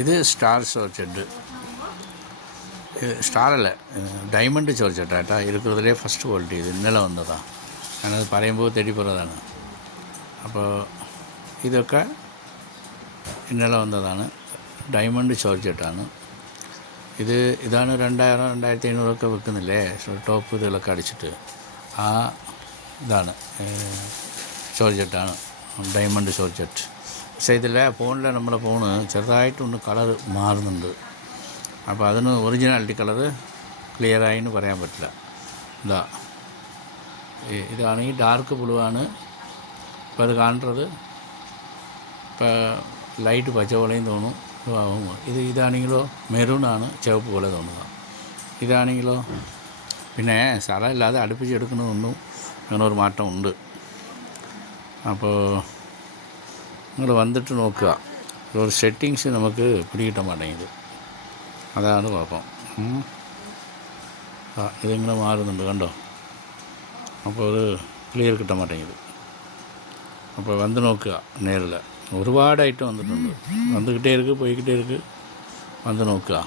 ഇത് സ്റ്റാർ ചോർച്ചെട്ട്. இது ஸ்டார் இல்லை, டைமண்டு ചോർച്ചെട്ടാ இருக்கிறதுலே ഫസ്റ്റ് ക്വാളിറ്റി. ഇത് ഇന്നലെ വന്നതാണ്. ഞാനത് പറയുമ്പോൾ തേടി പോகிறതാണ്. അപ്പോൾ ഇതൊക്കെ ഇന്നലെ വന്നതാണ്. ഡയമണ്ട് ചോർച്ചെട്ടാണ് ഇതാണ് 2000 2500 വെക്കുന്നില്ലേ ടോപ്പ് ഇതുകളൊക്കെ അടിച്ചിട്ട്. ആ ഇതാണ് ചോർച്ചെട്ടാണ്, ഡയമണ്ട് ചോർച്ചെട്ട്. പക്ഷേ ഇതിലെ ഫോണിലെ നമ്മുടെ ഫോണ് ചെറുതായിട്ടൊന്ന് കളർ മാറുന്നുണ്ട്. അപ്പോൾ അതിന് ഒറിജിനാലിറ്റി കളറ് ക്ലിയറായിന്ന് പറയാൻ പറ്റില്ല. ഇതാണെങ്കിൽ ഡാർക്ക് ബ്ലൂ ആണ് ഇപ്പോൾ അത് കാണുന്നത്. ഇപ്പോൾ ലൈറ്റ് പച്ച പോലെയും തോന്നും. ഇതാണെങ്കിലോ മെറൂണാണ്, ചുവപ്പ് പോലെ തോന്നുക. ഇതാണെങ്കിലോ പിന്നെ സ്ഥലമില്ലാതെ അടുപ്പിച്ചെടുക്കുന്നതൊന്നും അങ്ങനെ ഒരു മാറ്റമുണ്ട്. അപ്പോൾ നിങ്ങൾ വന്നിട്ട് നോക്കുക. ഒരു സെറ്റിങ്സ് നമുക്ക് പിടികിട്ടാൻ മാട്ടേത്, അതാണ് കുഴപ്പം. ഇതിങ്ങനെ മാറുന്നുണ്ട് കണ്ടോ. അപ്പോൾ അത് ക്ലിയർ കിട്ടാൻ മാട്ടേത്. അപ്പോൾ വന്ന് നോക്കുക നേരിൽ. ഒരുപാട് ഐറ്റം വന്നിട്ടുണ്ട്. വന്നുകിട്ടേ ഇരിക്ക്, പോയിക്കിട്ടേ ഇരിക്ക്. വന്ന് നോക്കുക.